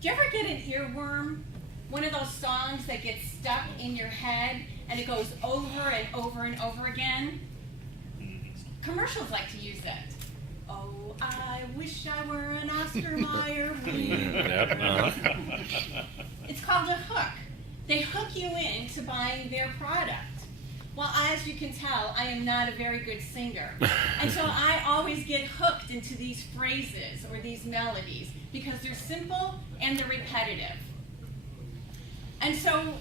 Do you ever get an earworm? One of those songs that gets stuck in your head and it goes over and over and over again? Commercials like to use that. Oh, I wish I were an Oscar Mayer. It's called a hook. They hook you into buying their product. Well, as you can tell, I am not a very good singer. And so I always get hooked into these phrases or these melodies because they're simple and they're repetitive. And so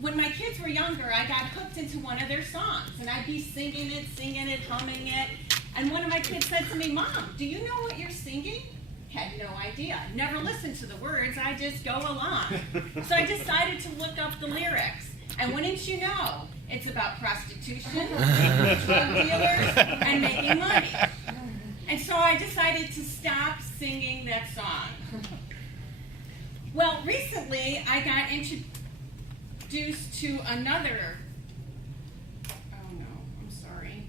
when my kids were younger, I got hooked into one of their songs, and I'd be singing it, humming it. And one of my kids said to me, Mom, do you know what you're singing? Had no idea. Never listened to the words. I just go along. So I decided to look up the lyrics. And wouldn't you know, it's about prostitution, drug dealers, and making money. And so I decided to stop singing that song. Well, recently I got introduced to another, oh no, I'm sorry.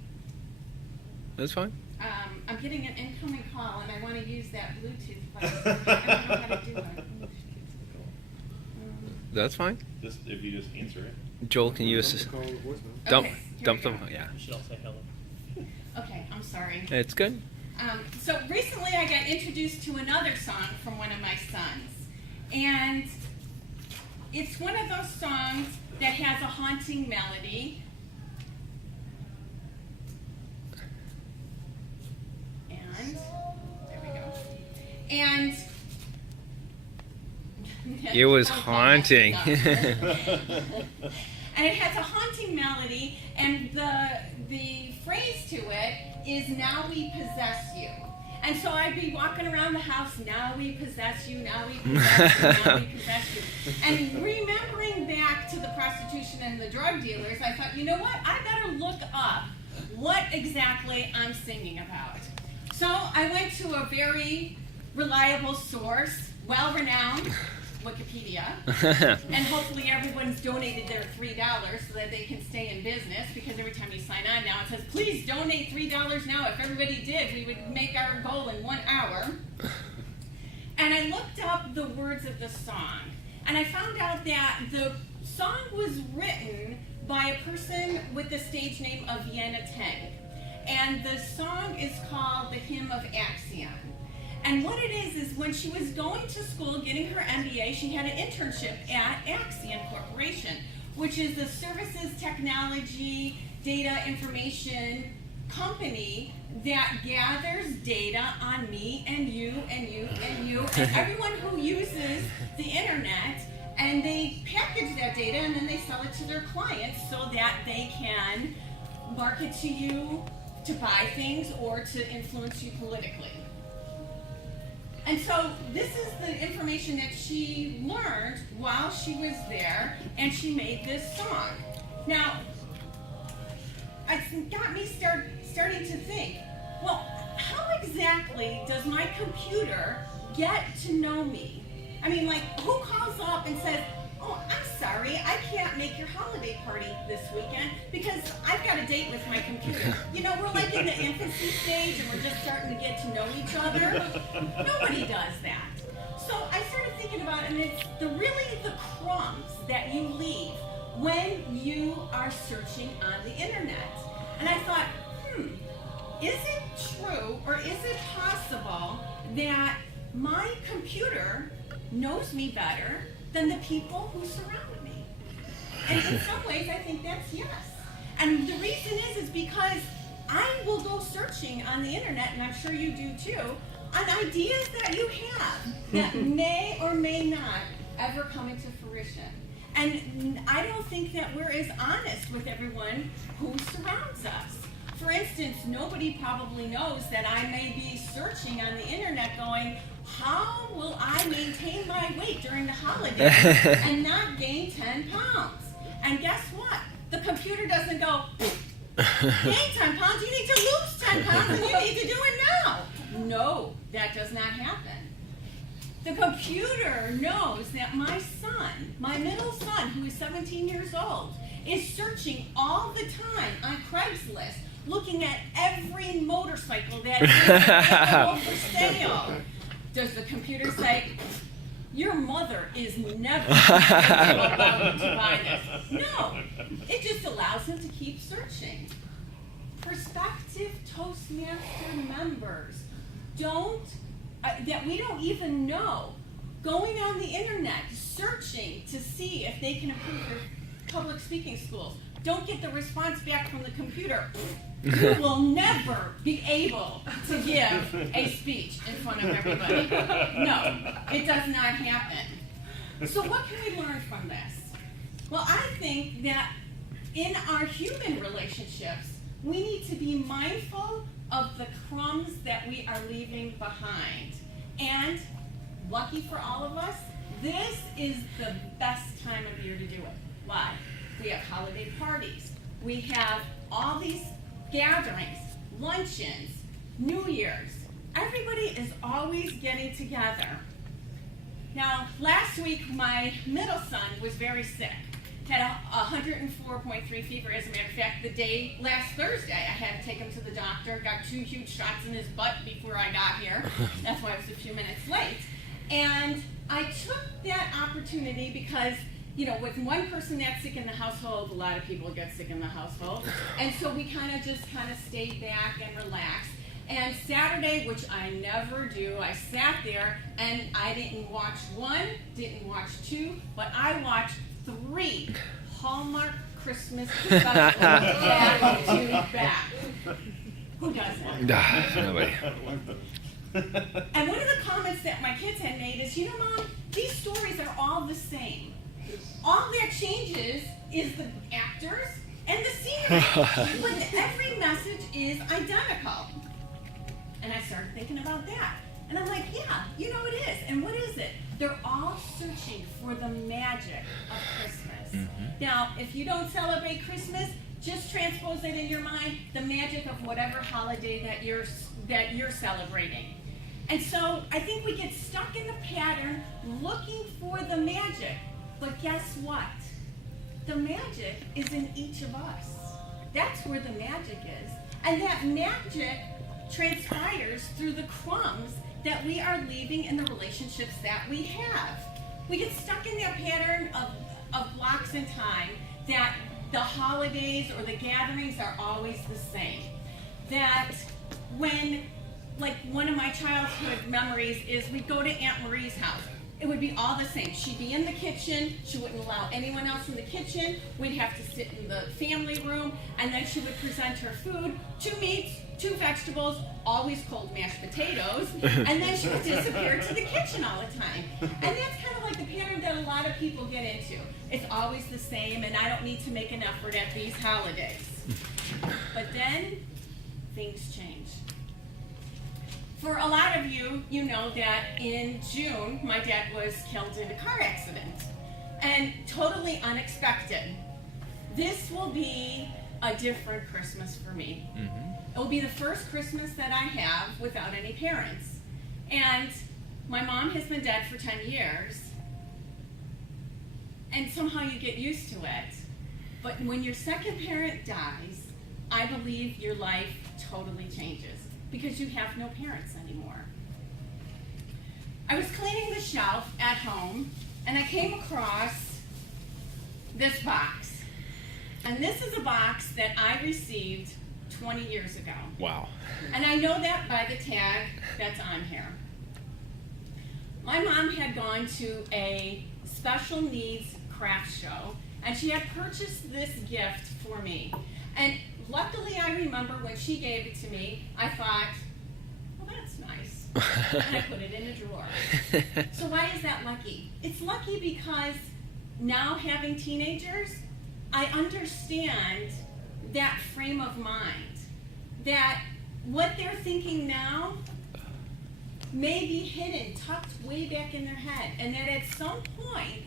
That's fine. I'm getting an incoming call and I want to use that Bluetooth, but I don't know how to do it. That's fine. Just if you just answer it. Joel, can you assist? Dump them. Yeah. You should all say hello. Okay, I'm sorry. It's good. So recently I got introduced to another song from one of my sons. And it's one of those songs that has a haunting melody. And, there we go. And It was haunting. And it has a haunting melody, and the phrase to it is, now we possess you. And so I'd be walking around the house, now we possess you, now we possess you, now we possess you. And remembering back to the prostitution and the drug dealers, I thought, you know what, I better look up what exactly I'm singing about. So I went to a very reliable source, well-renowned, Wikipedia, and hopefully everyone's donated their $3 so that they can stay in business, because every time you sign on now it says, please donate $3 now. If everybody did, we would make our goal in 1 hour. And I looked up the words of the song, and I found out that the song was written by a person with the stage name of Vienna Teng. And the song is called The Hymn of Axion. And what it is when she was going to school, getting her MBA, she had an internship at Axion Corporation, which is the services, technology, data information company that gathers data on me and you and you and you and everyone who uses the internet, and they package that data and then they sell it to their clients so that they can market to you, to buy things, or to influence you politically. And so this is the information that she learned while she was there, and she made this song. Now, it got me starting to think, well, how exactly does my computer get to know me? I mean, like, who calls up and says, oh, I'm sorry, I can't make your holiday party this weekend because I've got a date with my computer. You know, we're like in the infancy stage and we're just starting to get to know each other. Nobody does that. So I started thinking about it, and it's really the crumbs that you leave when you are searching on the internet. And I thought, is it true, or is it possible that my computer knows me better than the people who surround me? And in some ways, I think that's yes. And the reason is because I will go searching on the internet, and I'm sure you do too, on ideas that you have that may or may not ever come into fruition. And I don't think that we're as honest with everyone who surrounds us. For instance, nobody probably knows that I may be searching on the internet going, how will I maintain my weight during the holidays and not gain 10 pounds? And guess what? The computer doesn't go, gain 10 pounds, you need to lose 10 pounds, and you need to do it now. No, that does not happen. The computer knows that my son, my middle son, who is 17 years old, is searching all the time on Craigslist, looking at every motorcycle that is available for sale. Does the computer say, your mother is never allowed to buy this. No, it just allows him to keep searching. Prospective Toastmaster members that we don't even know, going on the internet, searching to see if they can improve their public speaking skills, don't get the response back from the computer. You will never be able to give a speech in front of everybody. No, it does not happen. So what can we learn from this? Well, I think that in our human relationships, we need to be mindful of the crumbs that we are leaving behind. And lucky for all of us, this is the best time of year to do it. Why? We have holiday parties. We have all these gatherings, luncheons, New Year's. Everybody is always getting together. Now, last week, my middle son was very sick. Had a 104.3 fever. As a matter of fact, last Thursday, I had to take him to the doctor, got 2 huge shots in his butt before I got here. That's why I was a few minutes late. And I took that opportunity because, with one person that's sick in the household, a lot of people get sick in the household. And so we kind of stayed back and relaxed. And Saturday, which I never do, I sat there and I didn't watch 1, didn't watch 2, but I watched 3 Hallmark Christmas specials back to back. Who does that? Nobody. And one of the comments that my kids had made is, Mom, these stories are all the same. All that changes is the actors and the scenery, but every message is identical. And I started thinking about that. And I'm like, yeah, it is. And what is it? They're all searching for the magic of Christmas. Mm-hmm. Now, if you don't celebrate Christmas, just transpose it in your mind, the magic of whatever holiday that you're celebrating. And so I think we get stuck in the pattern looking for the magic. But guess what? The magic is in each of us. That's where the magic is. And that magic transpires through the crumbs that we are leaving in the relationships that we have. We get stuck in that pattern of blocks in time that the holidays or the gatherings are always the same. That when, one of my childhood memories is we'd go to Aunt Marie's house. It would be all the same. She'd be in the kitchen. She wouldn't allow anyone else in the kitchen. We'd have to sit in the family room, and then she would present her food, 2 meats, 2 vegetables, always cold mashed potatoes, and then she would disappear to the kitchen all the time. And that's kind of like the pattern that a lot of people get into. It's always the same, and I don't need to make an effort at these holidays. But then, things change. For a lot of you, you know that in June, my dad was killed in a car accident. And totally unexpected. This will be a different Christmas for me. Mm-hmm. It will be the first Christmas that I have without any parents. And my mom has been dead for 10 years. And somehow you get used to it. But when your second parent dies, I believe your life totally changes because you have no parents anymore. I was cleaning the shelf at home and I came across this box. And this is a box that I received 20 years ago. Wow. And I know that by the tag that's on here. My mom had gone to a special needs craft show, and she had purchased this gift for me. And luckily, I remember when she gave it to me, I thought, well, that's nice. And I put it in a drawer. So why is that lucky? It's lucky because now having teenagers, I understand that frame of mind. That what they're thinking now may be hidden, tucked way back in their head. And that at some point,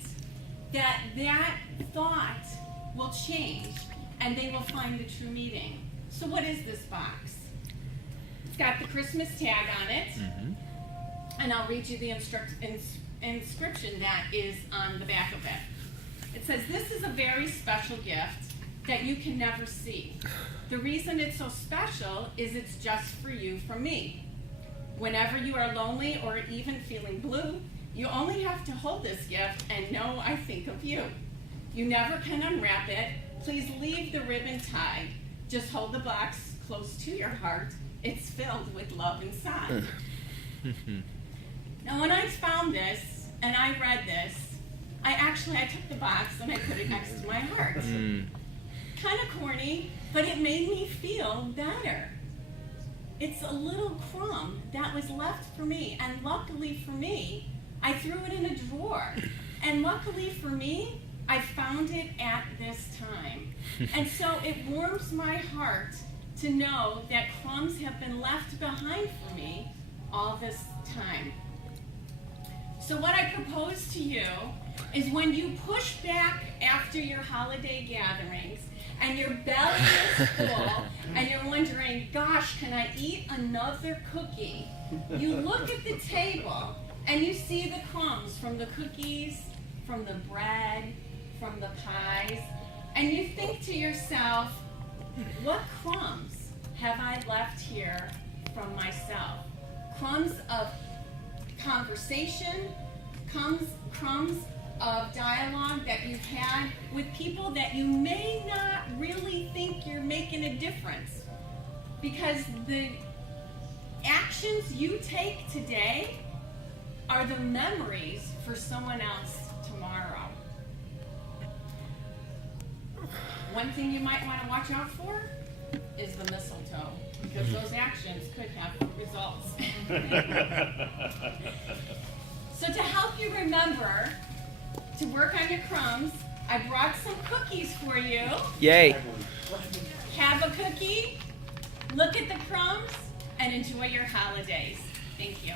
that thought will change and they will find the true meaning. So what is this box? It's got the Christmas tag on it. Mm-hmm. And I'll read you the inscription that is on the back of it. It says, "This is a very special gift that you can never see. The reason it's so special is it's just for you from me. Whenever you are lonely or even feeling blue, You only have to hold this gift and know I think of you. You never can unwrap it. Please leave the ribbon tied. Just hold the box close to your heart. It's filled with love inside. Now, when I found this and I read this, I took the box and I put it next to my heart. Kind of corny, but it made me feel better. It's a little crumb that was left for me, and luckily for me, I threw it in a drawer. And luckily for me, I found it at this time. And so it warms my heart to know that crumbs have been left behind for me all this time. So what I propose to you is when you push back after your holiday gatherings and your belly is full and you're wondering, gosh, can I eat another cookie? You look at the table and you see the crumbs from the cookies, from the bread, from the pies, and you think to yourself, what crumbs have I left here from myself? Crumbs of conversation, crumbs of dialogue that you've had with people that you may not really think you're making a difference, because the actions you take today are the memories for someone else tomorrow. One thing you might want to watch out for is the mistletoe, because those actions could have results. So to help you remember to work on your crumbs, I brought some cookies for you. Yay. Have a cookie, look at the crumbs, and enjoy your holidays. Thank you.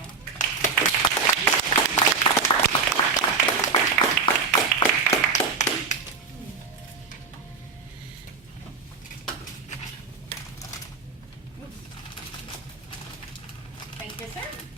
Thank you, sir.